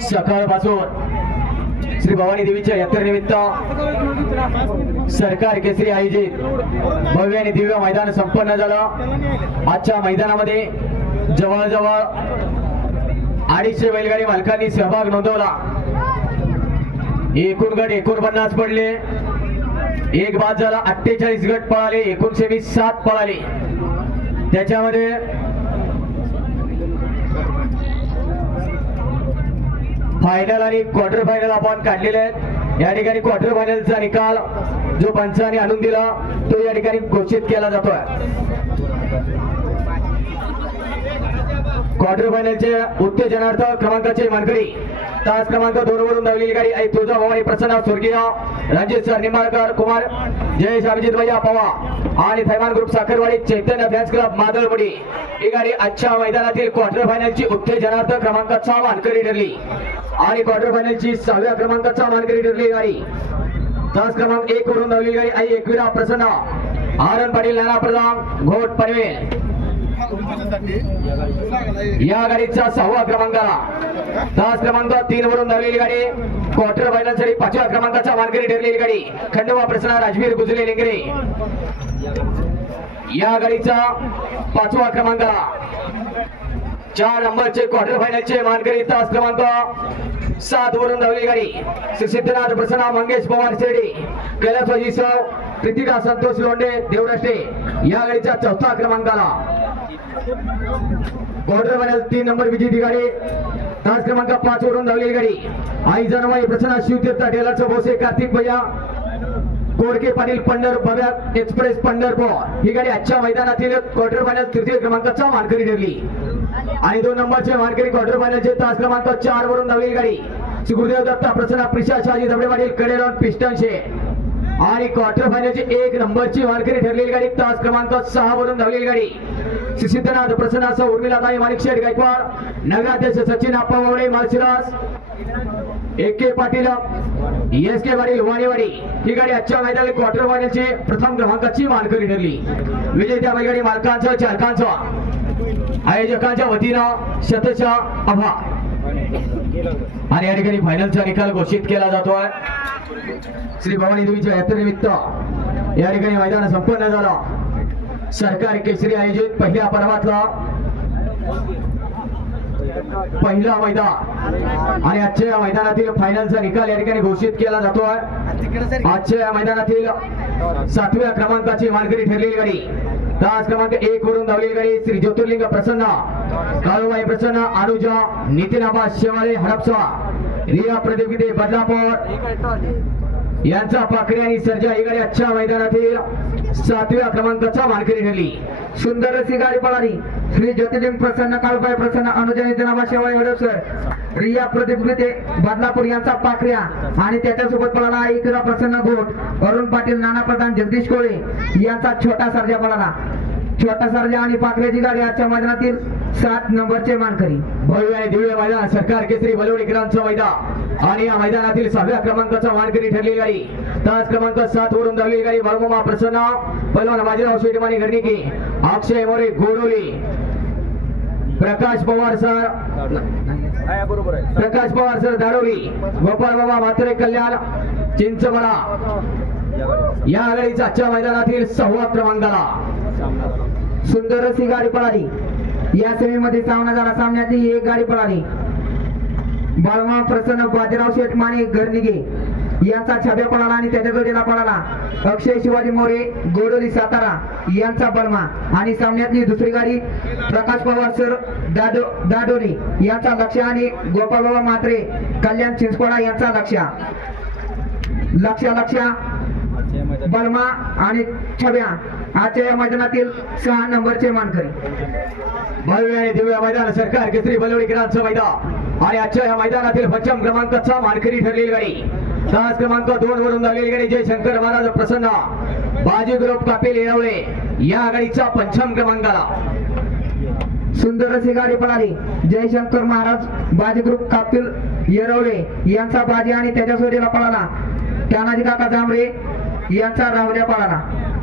सकाळपासून श्री भवानी देवीच्या यात्रेनिमित्त सरकार केसरी आयोजित भव्य आणि दिव्य मैदान संपन्न झालं. आजच्या मैदानामध्ये जवळजवळ अडीचशे बैलगाडी मालकांनी सहभाग नोंदवला. एकूण गट एकोणपन्नास पडले. एक बाद झाला अठ्ठेचाळीस गट पळाले एकोणशे वीस सात पळाले. त्याच्यामध्ये फायनल आणि क्वार्टर फायनल आपण काढलेले आहेत. या ठिकाणी क्वार्टर फायनलचा निकाल जो पंचाने आणून दिला तो या ठिकाणी घोषित केला जातोय. क्वार्टर फायनलचे उत्तेजनार्थ क्रमांकाचे मानकरी. तास क्रमांक दोन वरून धावलेली गाडी आई तुळजा भवानी प्रसन्न स्वर्गीय रणजित सर निंबाळकर कुमार जयेश अभिजित भैया पवा आणि Thaiman group Sakharwadi Chaitanya fans club Madalmudi. ही गाडी आजच्या मैदानातील क्वार्टर फायनलची उत्तेजनार्थ क्रमांकाचा मानकरी ठरली. आणि क्वार्टर फायनलची सहाव्या क्रमांकाचा मानकरी ठरली गाडी तास क्रमांक एक वरून धावलेली गाडी आई एकविरा प्रसन्न. आरण पाटील नाना प्रधान घोट पनवेल या गाडीचा सहावा क्रमांकाला तास क्रमांक तीन वरून धावलेली गाडी. क्वार्टर फायनलसाठी पाचव्या क्रमांकाचा मानकरी ठरलेली गाडी. खंडोबा प्रसन्न राजवीर गुजले लिंगरे. या गाडीचा पाचवा क्रमांकाला चार नंबरचे क्वार्टर फायनलचे मानकरी तास क्रमांक सात वरून धावली गाडी. श्री सिद्धनाथ प्रसन्ना मंगेश पवार शेडी कैलासवाजी सव कृतिका संतोष लोंडे देवराष्ट्रे या गाडीचा चौथा क्रमांकाला. क्वार्टर फायनल तीन नंबर विजेती गाडी. तास क्रमांक पाच वरून धावलेली गाडी. आई जनवाई प्रसन्ना शिवतीर्थ डेलाचं भोसे कार्तिक भैया कोडके पाटील पंढर भव्या एक्सप्रेस पंढरपूर. ही गाडी आजच्या मैदानातील क्वार्टर फायनल तृतीय क्रमांकाचा मानकरी ठरली. आणि दोन नंबरचे मानकरी क्वार्टर फायनलचे तास क्रमांक चार वरून धावलेली गाडी. श्री गुरुदेव दत्ता प्रसन्न प्रिशा शहाजी धबडे पाटील कडेराव पिस्टनशे. आणि क्वार्टर फायनलची एक नंबरची मानकरी ठरलेली गाडी तास क्रमांक सहा वरून धावलेली गाडी. श्री सिद्धनाथ प्रसन्न असं उर्मिला उर्मिलाताई माणिक शेठ गायकवाड नगराध्यक्ष Sachin Appa Wavde Malshiras A K Patil S K Patil Vaniwadi. ही गाडी आजच्या मैदानात क्वार्टर फायनलची प्रथम क्रमांकाची मानकरी ठरली. विजेत्या बैलगाडी मालकांचं चालकांचं आयोजकांच्या वतीनं शतशा अभा आणि या ठिकाणी फायनलचा निकाल घोषित केला जातोय. श्री भवानी देवीच्या यात्रेनिमित्त या ठिकाणी मैदान संपन्न झालं. सरकार केसरी आयोजित पहिल्या पर्वातला पहिला मैदान. आणि आजच्या या मैदानातील फायनलचा निकाल या ठिकाणी घोषित केला जातोय. आजच्या या मैदानातील सातव्या क्रमांकाची मानकरी ठरलेली गाडी. तास क्रमांक एक वरून धावलेली गाडी श्री ज्योतिर्लिंग प्रसन्न काळूबाई प्रसन्न अनुजा नितीन आबा शेवाळे हडपसा रिया प्रतियोगिते बदलापूर. यांचा पाकरी आणि सर्जा ही गाडी मैदानातील सातव्या क्रमांकाचा मानकरी ठरली. सुंदर अशी गाडी पळाली. श्री ज्योतिलिंग प्रसन्न काळबाई प्रसन्न अनुजनी जनाबा शेवाळी हडपसर रिया प्रदीप गीते बदलापूर यांचा पाखऱ्या. आणि त्याच्यासोबत पळाला इकरा प्रसन्न घोट. अरुण पाटील नाना प्रधान जगदीश कोळे यांचा छोटा सर्जा पळाला. छोटा सर्जा आणि पाखऱ्याची गाडी आजच्या मैदानातील सात नंबरचे मानकरी. भव्य आणि दिव्य मैदान सरकार केसरी बलवडी बलवडीकरांचं मैदान. आणि या मैदानातील सहाव्या क्रमांकाचा मानकरी ठरलेली गाडी. तास क्रमांक सात वरून धरलेली गाडी बाळमामा प्रसन्न. पलवान बाजीराव शेटमानी घरणिकी अक्षय मोरे गोडोली. प्रकाश पवार सर. प्रकाश पवार सर दाडोली गोपाळ बाबा म्हात्रे कल्याण. चिंचवडा या आघाडीचा आजच्या मैदानातील सहावा क्रमांकाला. सुंदर सी गाडी पळाली. या सेमीमध्ये सामना झाला. सामन्यातली एक गाडी पळाली. बाळमा प्रसन्न बाजीराव शेठ माने घरनिगे यांचा छाब्या पळाला आणि त्याच्या जोडीला पळाला. अक्षय शिवाजी मोरे गोडोली सातारा यांचा बलमा. आणि सामन्यातली दुसरी गाडी प्रकाश पवार सर दादो दाडोली यांचा लक्ष आणि गोपाळबाबा मात्रे कल्याण चिंचपडा यांचा लक्ष. लक्ष लक्ष. बलमा आणि छब्या आजच्या या मैदानातील सहा नंबरचे मानकरी. भव्य आणि दिव्य मैदान सरकार केसरी बलवडी बलवडीकरांचं मैदान. आणि आजच्या या मैदानातील पश्चिम क्रमांकाचा मानकरी ठरलेली गाडी. तास क्रमांक दोन वरून झालेली गाडी जय शंकर महाराज प्रसन्न. बाजी ग्रुप कापेल येळवळे या गाडीचा पंचम क्रमांकाला. सुंदर अशी गाडी पळाली. जयशंकर महाराज बाजी ग्रुप कापिल येरवडे यांचा बाजी आणि त्याच्या सोडीला पळाला. तानाजी काका जांभळे यांचा राहुल्या पळाला.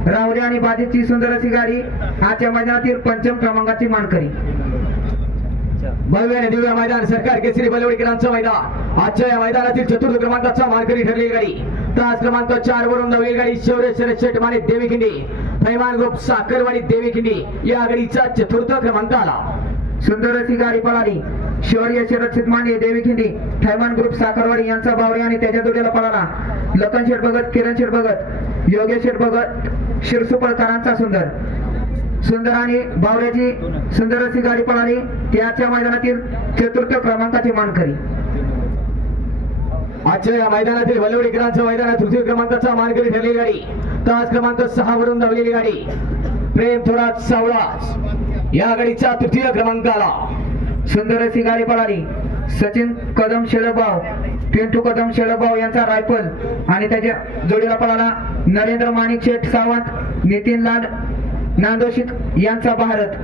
राहुल्या आणि बाजीची सुंदर अशी गाडी आजच्या मैदानातील पंचम क्रमांकाची मानकरी. भव्य दिव्य मैदान सरकार केसरी बलवडीकरांचं मैदान. आजच्या या मैदानातील चतुर्थ क्रमांकाचा मानकरी ठरली गाडी. तास क्रमांक चार वरून धावलेली गाडी शौर्य शरद देवी देवीखिंडी थैमान ग्रुप साखरवाडी देवीखिंडी या गाडीचा चतुर्थ क्रमांक आला. सुंदर अशी गाडी पळाली. शौर्य शरद सिद्धमाने देवी खिंडी. थैमान ग्रुप साखरवाडी यांचा बावरी आणि त्याच्या जोडीला पळाला. लखन शेठ भगत किरण शेठ भगत योगेश शेठ भगत शिरसुपळकरांचा सुंदर. सुंदर आणि बावऱ्याची सुंदर अशी गाडी पळाली. त्याच्या मैदानातील चतुर्थ क्रमांकाची मानकरी. आजच्या या मैदानातील बलवडीकरांचं मैदान तृतीय क्रमांकाचा मानकरी ठरलेली गाडी. तास क्रमांक सहा वरून धावलेली गाडी. प्रेम थोरात सावळास या गाडीचा तृतीय क्रमांक आला सुंदर अशी गाडी पळाली. सचिन कदम शेळबाव पिंटू कदम शेळबाव यांचा रायफल आणि त्याच्या जोडीला पळाला नरेंद्र माणिक शेठ सावंत नितीन लाड नांदोशित यांचा भारत.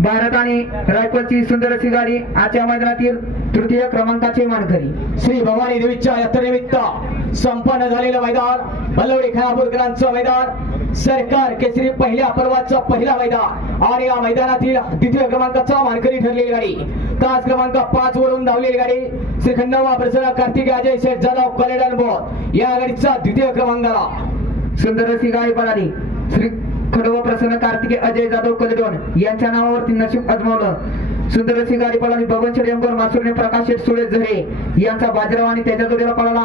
भारत आणि रायफलची सुंदर अशी गाडी आजच्या मैदानातील तृतीय क्रमांकाची मानकरी. श्री भवानी देवीच्या यात्रेनिमित्त संपन्न झालेलं मैदान बलवडी खानापूरकरांचं मैदान सरकार केसरी पहिल्या पर्वाचं पहिला मैदान आणि या मैदानातील द्वितीय क्रमांकाचा मानकरी ठरलेली गाडी. तास क्रमांक पाच वरून धावलेली गाडी. श्री खंडोबा प्रसन्न कार्तिक अजय शेठ जाधव कलेडन बोध. या गाडीचा द्वितीय क्रमांक. आला सुंदर अशी गाडी पळाली श्री खडोबा प्रसन्न कार्तिके अजय जाधव कलेडोन यांच्या नावावरती नशीब अजमावलं. सुंदरसिंग अशी आणि पळाली बबन शेडंकर मासुरने प्रकाश शेठ सुळे झरे यांचा बाजीराव आणि त्याच्या जोडीला पळाला.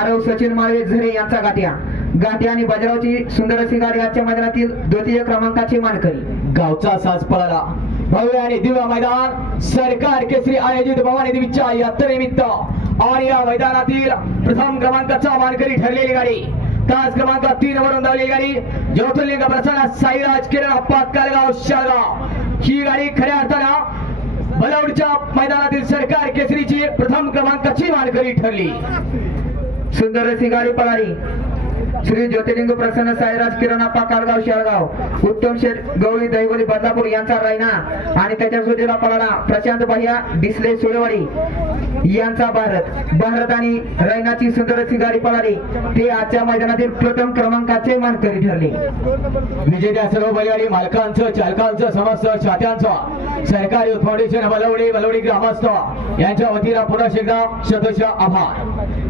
आरव सचिन माळवे झरे यांचा गाठ्या. गाठ्या आणि बाजीरावची सुंदरसिंग अशी गाडी आजच्या मैदानातील द्वितीय क्रमांकाची मानकरी. गावचा साज पळाला. भव्य आणि दिव्य मैदान. सरकार केसरी आयोजित भवानी देवीच्या यात्रेनिमित्त. आणि या मैदानातील प्रथम क्रमांकाचा मानकरी ठरलेली गाडी. तास क्रमांक तीन वरून धावली गाडी. ज्योतिर्लिंग प्रसन्न साईराज किरण अप्पा कालगाव शाळगाव ही गाडी खऱ्या अर्थानं बलवडच्या मैदानातील सरकार केसरीची प्रथम क्रमांकाची मानकरी ठरली. सुंदर अशी गाडी पळाली. श्री ज्योतिलिंग प्रसन्न साईराज किराणा कारगाव शेळगाव. उत्तम शेठ गवळी दहिवली बदलापूर यांचा रायना. आणि त्याच्या जोडीला पळाला प्रशांत भैया डिसले सुळेवाडी यांचा भारत. भारत आणि रैनाची सुंदर अशी गाडी पळाली. ते आजच्या मैदानातील प्रथम क्रमांकाचे मानकरी ठरले. विजेत्या सर्व बैलगाडी मालकांचं चालकांचं समस्त छात्यांचं. सरकारी फाउंडेशन बलवडी बलवडी ग्रामस्थ. यांच्या वतीला पुन्हा एकदा सदस्य आभार.